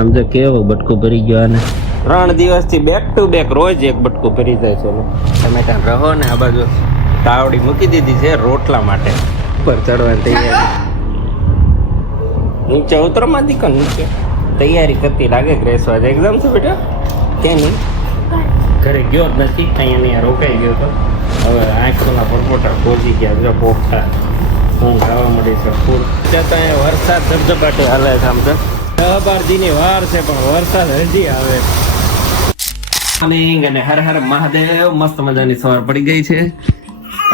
આમ તો કેવો બટકું ભરી ગયો આને 3 દિવસથી બેક ટુ બેક રોજ એક બટકું ભરી જાય છે. ટમેટા રહો ને આ બાજુ તાવડી મૂકી દીધી છે રોટલા માટે. ઉપર ચડવાની તૈયારી. નીચે ઉતરો માં દીકન નીચે તૈયારી કરતી લાગે ગ્રેસવા જ એક્ઝામ છે બેટા કે નહીં? ઘરે ગયો જ નથી, અહીંયા રોકાઈ ગયો તો. હવે આંખોના પરપોટા ખોજી ગયા, જો પોપટા ઊંઘ આવવા મળી છે ફૂલ. ત્યાં તો અહીંયા વરસાદ ધબધબાટે હાલે છે. આમ તો 10-12 દીની વાર છે પણ વરસાદ હજી આવે. અને હર હર મહાદેવ. મસ્ત મજાની સવાર પડી ગઈ છે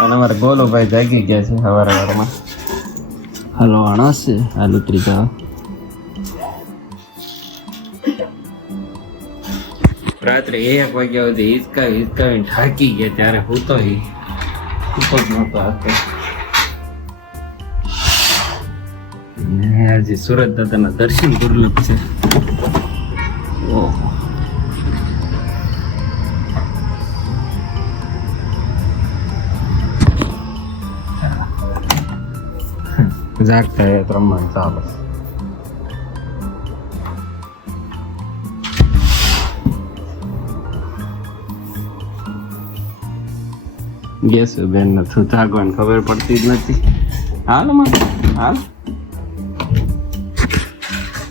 અને અમારે ગોલુભાઈ જાગી ગયા છે સવારમાં. હાલો અણસ છે હાલ ઉતરી જાઓ. રાત્રે 1 વાગ્યા સુધી હિચકાવીને થાકી ગયા ત્યારે હું તો ખૂબ જ નહોતો હતો. હજી સુરત દાદાના દર્શન દુર્લભ છે. ઓહો જાગતા એ પ્રમાણ ચાલો. ગેસ બેન નથી જાગવાની ખબર પડતી જ નથી. હાલ માં હાલ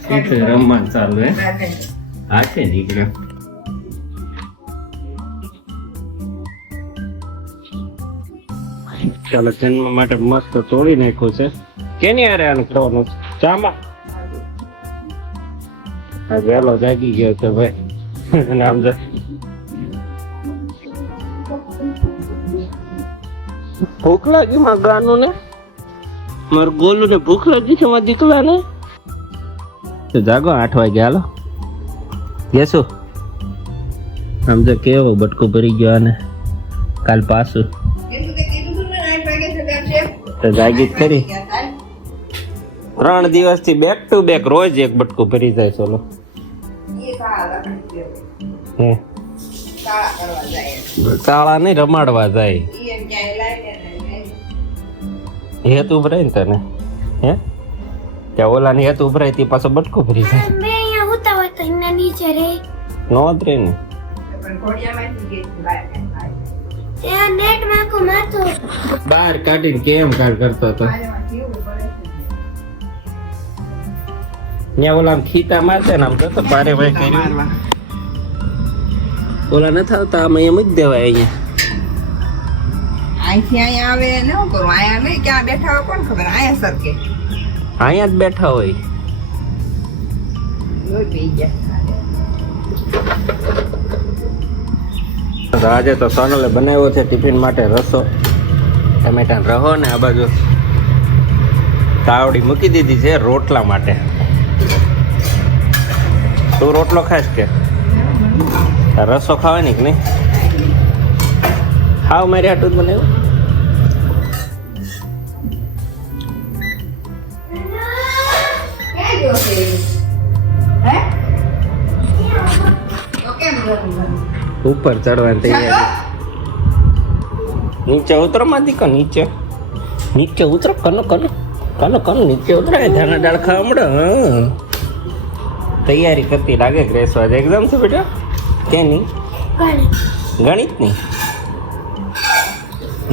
રમવાનું ચાલુ હે. હાથે નીકળ્યો. ચાલો જન્મ માટે મસ્ત તોડી નાખ્યું છે. કેની હારે આને ખાવાનું ચામાં? આ વહેલો જાગી ગયો છે ભાઈ. અને આમ ભૂખ લાગી માં ગાનું ને મારું ગોલું ને ભૂખ લાગી છે મારા દીકરા ને. તો જાગો 8 વાગે હાલો. ગેસો આમ તો કેવો બટકું ભરી ગયો આને કાલ પાછું. તો જાગી જ કરી. 3 દિવસથી બેક ટુ બેક રોજ એક બટકું ભરી જાય. ચલો તાળા નહીં રમાડવા જાય. હેત ઉભરાય ને તને હે ત્યાં ઓલા ની હેત ઉભરાય તે પાછો બટકું ભરી જાય. નો રે ને બહાર કાઢીને કેમ કાઢ કરતો હતો. ત્યાં ઓલા ખીતા મારતે ને આમ તો ભારે ભાઈ કર્યું. ઓલા નથી આવતા આમાં એમ જ દેવાય. અહીંયા અહીંથી અહીંયા આવે ને શું કરું? અહીંયા નહીં ક્યાં બેઠા હોય કોણ ખબર? અહીંયા સરકે અહીંયા જ બેઠા હોય. આજે તો સોનલે બનાવ્યો છે ટિફિન માટે રસો. ટમેટા રહો ને આ બાજુ તાવડી મૂકી દીધી છે રોટલા માટે. તું રોટલો ખાઈશ કે રસો ખાવાની કે નહીં? ખાવ મારી હાટું જ બનાવ્યું. ઉપર ચડવાની તૈયારી. નીચે ઉતરો માં દીકો નીચે ઉતરો. કનો નીચે ઉતરાય. ધાણા દાળ ખાવા મળે. તૈયારી કરતી લાગે ગ્રેસવા જ એક્ઝામ છે બેટા કે નહીં? ગણિત ની.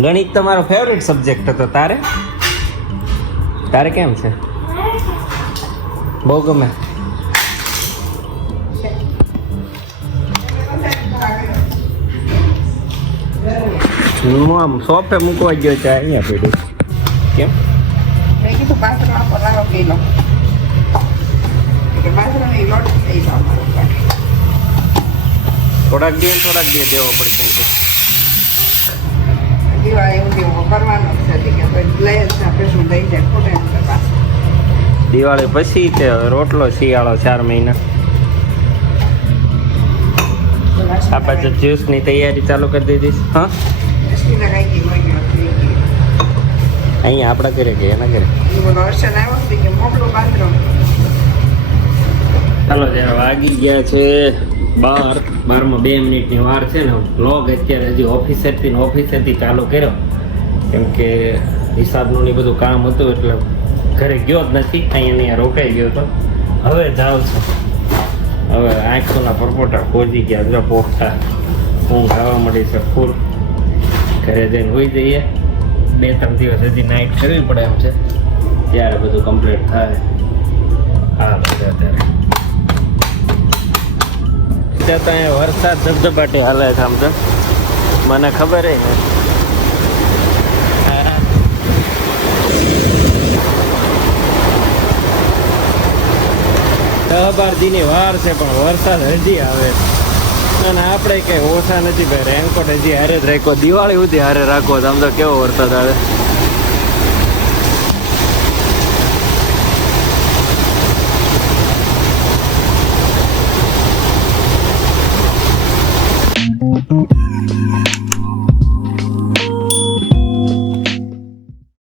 ગણિત તમારો ફેવરેટ સબ્જેક્ટ હતો. તારે કેમ છે? બહુ ગમે. હું આમ સોફે મૂકવા ગયો છે અહીંયા પેઢી. કેમ? થોડાક દે દેવો પડશે. દિવાળી પછી તે રોટલો શિયાળો 4 મહિના. આ બાજુ જ્યુસ ની તૈયારી ચાલુ કરી દીધી. હા અહીંયા આપડા ઘરે કે એના ઘરે. ચાલો જરા વાગી ગયા છે 12 2 મિનિટની વાર છે ને. વ્લોગ અત્યારે હજી ઓફિસેથી ચાલુ કર્યો કેમ કે હિસાબનું ને બધું કામ હતું એટલે ઘરે ગયો જ નથી. અહીંયા રોકાઈ ગયો હતો. હવે જાઉં છું. હવે આંખોના પરપોટા ખોજી ગયા જો પોખતા. હું ખાવા મળી છે ફૂલ. ઘરે જઈને હોઈ જઈએ. 2-3 દિવસ હજી નાઇટ કરવી પડે એમ છે. ત્યારે બધું કમ્પ્લીટ થાય. હા બધા અત્યારે ત્યાં તો અહીંયા વરસાદ ધબધબાટી હાલે છે આમ તો મને ખબર ને 10-12 દીની વાર છે પણ વરસાદ હજી આવે અને આપણે કઈ ઓછા નથી ભાઈ રેનકોટ હજી હારે જ રાખ્યો દિવાળી સુધી હારે રાખવો આમ તો કેવો વરસાદ આવે